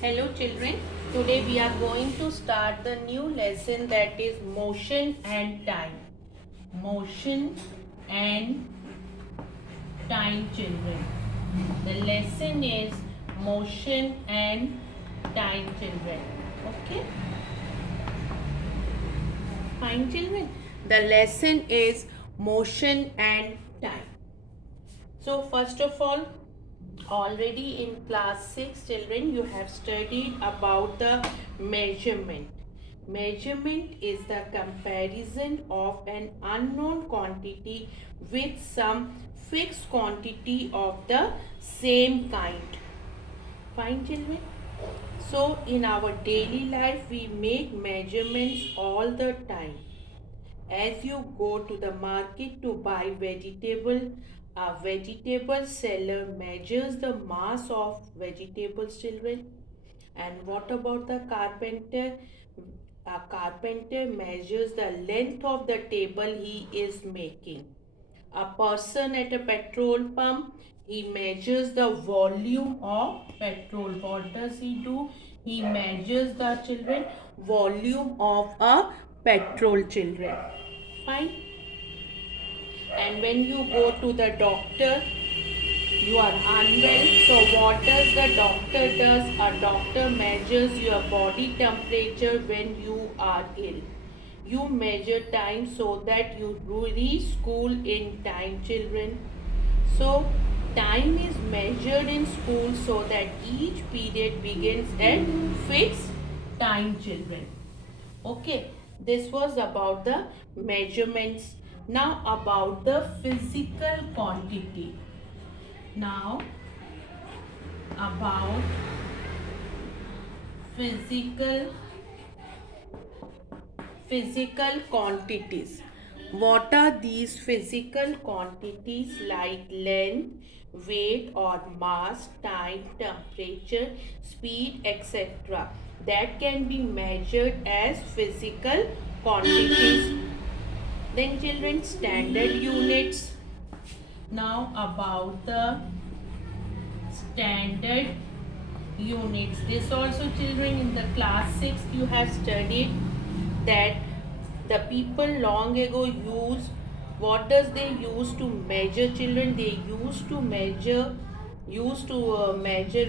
Hello children, today we are going to start the new lesson that is motion and time. Motion and time children. The lesson is motion and time children. Okay, fine children. The lesson is motion and time. So first of all, already in class 6 children you have studied about the measurement. Measurement is the comparison of an unknown quantity with some fixed quantity of the same kind. Fine children. So in our daily life we make measurements all the time. As you go to the market to buy vegetable, a vegetable seller measures the mass of vegetables, children. And what about the carpenter? A carpenter measures the length of the table he is making. A person at a petrol pump, he measures the volume of petrol. What does he do? He measures the children volume of a petrol, children. Fine. And when you go to the doctor, you are unwell, so what does the doctor does? A doctor measures your body temperature when you are ill. You measure time so that you reach school in time, children. So time is measured in school so that each period begins at fixed time, children. Okay, this was about the measurements. Now about the physical quantity. Now about physical physical quantities. What are these physical quantities like length, weight or mass, time, temperature, speed, etc. that can be measured as physical quantities? Then children, standard units. Now about the standard units. This also children in the class 6 you have studied that the people long ago used, what does they use to measure, children? They used to measure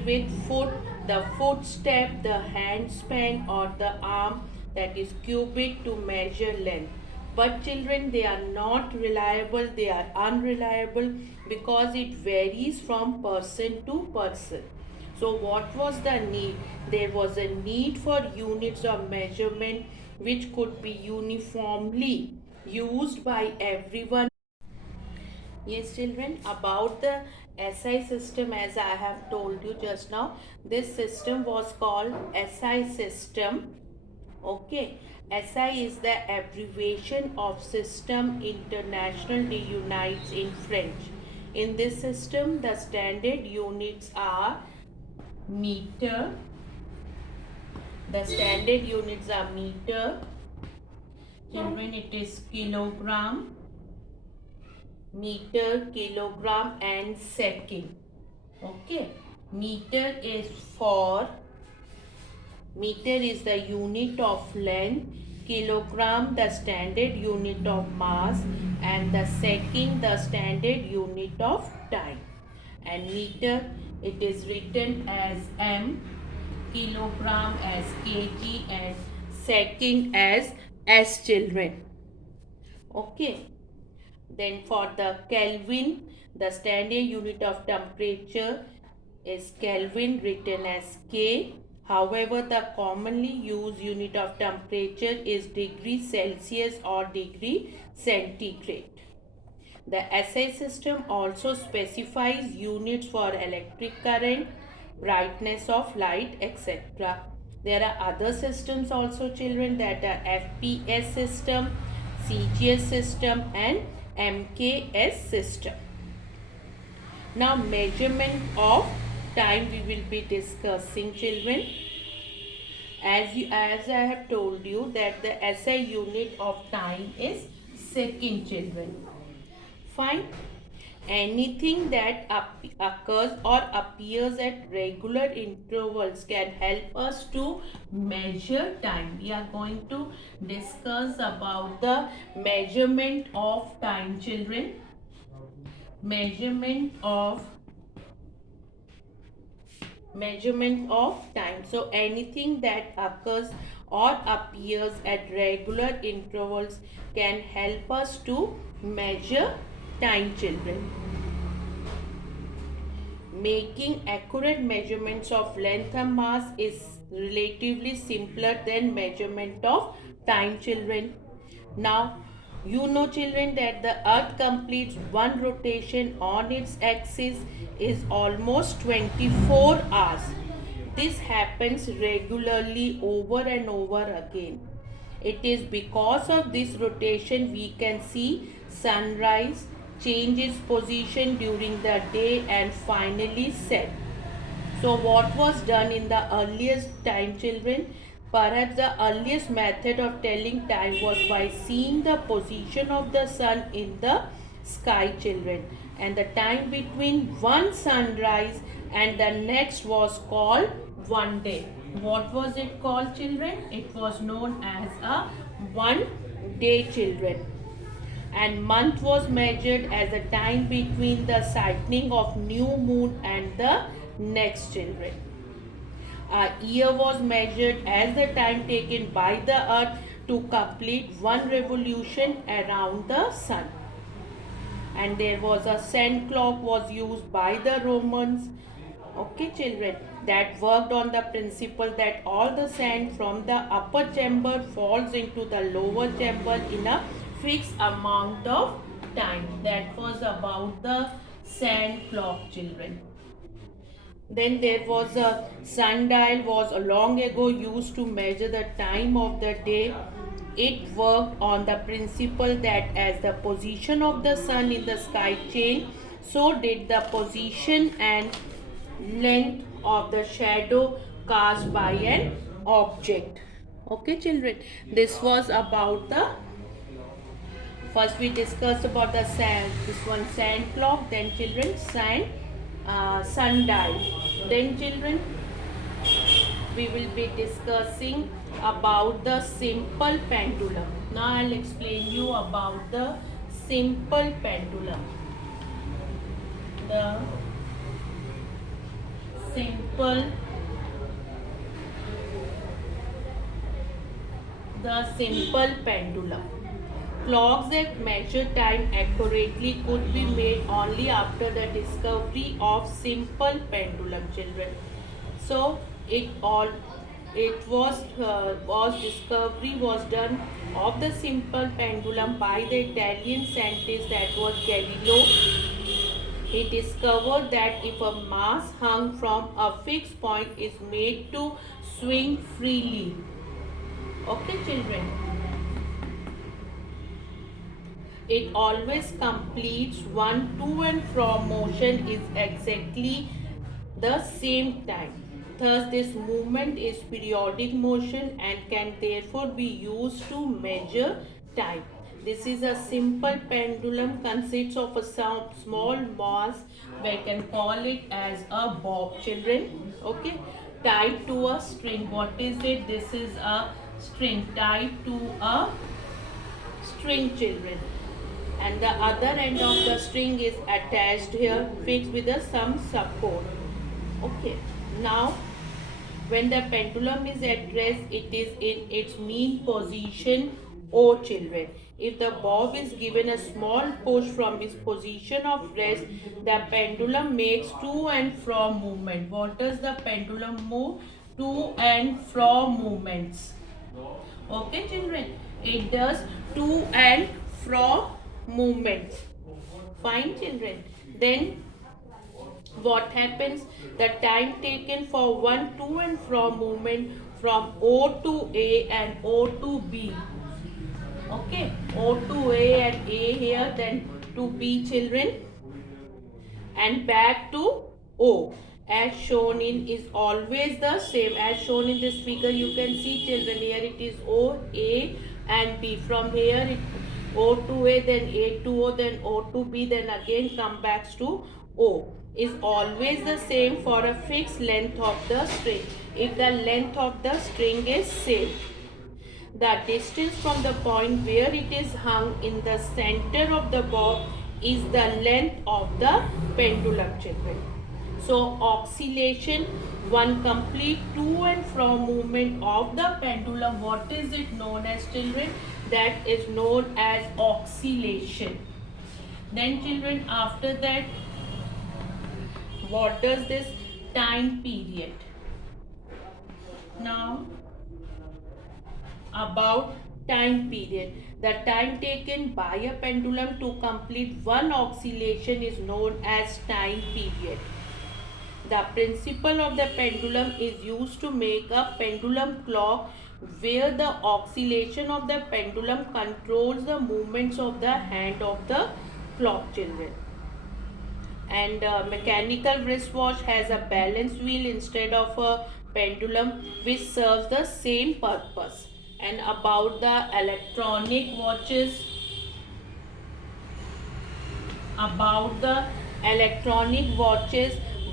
with foot, the footstep, the hand span or the arm, that is cubit, to measure length. But children, they are not reliable, they are unreliable because it varies from person to person. So what was the need? There was a need for units of measurement which could be uniformly used by everyone. Yes, children, about the SI system, as I have told you just now, this system was called SI system. Okay, SI is the abbreviation of System International de Unites in French. In this system, the standard units are meter. The standard units are meter. Children, it is kilogram, meter, kilogram and second. Okay, meter is for, meter is the unit of length, kilogram the standard unit of mass, and the second the standard unit of time. And meter, it is written as m, kilogram as kg and second as s, children. Okay. Then for the Kelvin, the standard unit of temperature is Kelvin, written as K. However, the commonly used unit of temperature is degree Celsius or degree centigrade. The SI system also specifies units for electric current, brightness of light, etc. There are other systems also, children, that are FPS system, CGS system and MKS system. Now measurement of time we will be discussing, children. As I have told you that the SI unit of time is second, children. Fine. anything that occurs or appears at regular intervals can help us to measure time. We are going to discuss about the measurement of time, children. Measurement of time. So anything that occurs or appears at regular intervals can help us to measure time, children. Making accurate measurements of length and mass is relatively simpler than measurement of time, children. Now, you know, children, that the earth completes one rotation on its axis is almost 24 hours. This happens regularly over and over again. It is because of this rotation we can see sunrise, change its position during the day, and finally set. So what was done in the earliest time, children? Perhaps the earliest method of telling time was by seeing the position of the sun in the sky, children. And the time between one sunrise and the next was called one day. What was it called, children? It was known as a one day, children. And month was measured as the time between the sighting of new moon and the next, children. A year was measured as the time taken by the earth to complete one revolution around the sun. And there was a sand clock was used by the Romans, okay, children, that worked on the principle that all the sand from the upper chamber falls into the lower chamber in a fixed amount of time. That was about the sand clock, children. Then there was a sundial was long ago used to measure the time of the day. It worked on the principle that as the position of the sun in the sky changed, so did the position and length of the shadow cast by an object. Okay, children, this was about the first we discussed about the sand, this one sand clock, then children sundial. Then children, we will be discussing about the simple pendulum. Now I'll explain you about the simple pendulum. The simple pendulum. Clocks that measure time accurately could be made only after the discovery of simple pendulum, children. So it was discovery was done of the simple pendulum by the Italian scientist, that was Galileo. He discovered that if a mass hung from a fixed point is made to swing freely, okay, children, it always completes one to and from motion is exactly the same time. Thus, this movement is periodic motion and can therefore be used to measure time. This is a simple pendulum, consists of a small mass, we can call it as a bob, children, okay, tied to a string. What is it? This is a string tied to a string, children, and the other end of the string is attached here, fixed with some support. Okay, now when the pendulum is at rest, it is in its mean position O, children. If the bob is given a small push from its position of rest, the pendulum makes to and from movement. What does the pendulum move? To and from movements. Okay, children, it does to and from movements. Fine, children. Then what happens? The time taken for one to and from movement from O to A and O to B. Okay, O to A and A here, then to B, children, and back to O, as shown in, is always the same. As shown in this figure, you can see, children, here it is O, A and B. From here O to A, then A to O, then O to B, then again come back to O, is always the same for a fixed length of the string. If the length of the string is same, the distance from the point where it is hung in the center of the bob is the length of the pendulum, children. So oscillation, one complete to and fro movement of the pendulum, what is it known as, children? That is known as oscillation. Then children, after that, what does this time period? Now about time period. The time taken by a pendulum to complete one oscillation is known as time period. The principle of the pendulum is used to make a pendulum clock where the oscillation of the pendulum controls the movements of the hand of the clock, children. And mechanical wristwatch has a balance wheel instead of a pendulum, which serves the same purpose. And about the electronic watches,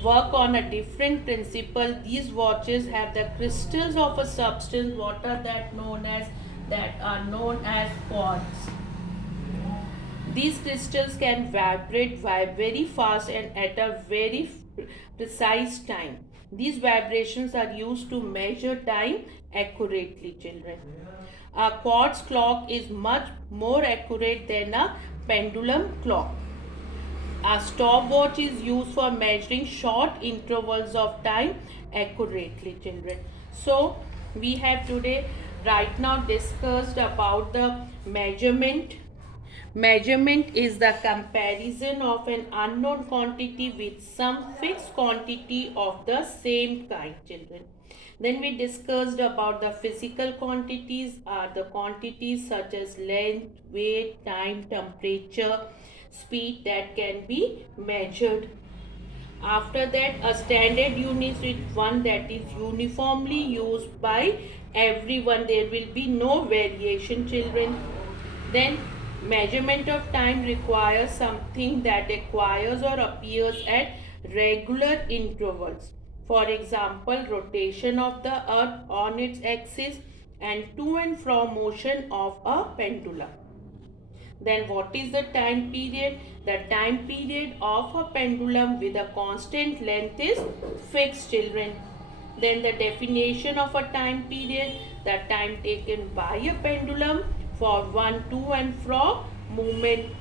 work on a different principle. These watches have the crystals of a substance, what are that are known as quartz. These crystals can vibrate very fast and at a very precise time. These vibrations are used to measure time accurately, children. A quartz clock is much more accurate than a pendulum clock. A stopwatch is used for measuring short intervals of time accurately, children. So we have today right now discussed about the measurement. Measurement is the comparison of an unknown quantity with some fixed quantity of the same kind, children. Then we discussed about the physical quantities are the quantities such as length, weight, time, temperature, speed that can be measured. After that, a standard unit is one that is uniformly used by everyone. There will be no variation, children. Then measurement of time requires something that acquires or appears at regular intervals. For example, rotation of the earth on its axis and to and fro motion of a pendulum. Then what is the time period? The time period of a pendulum with a constant length is fixed, children. Then the definition of a time period, the time taken by a pendulum for one to and fro movement.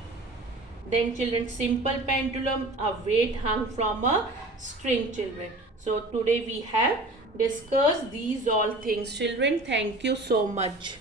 Then children, simple pendulum, a weight hung from a string, children. So today we have discussed these all things, children. Thank you so much.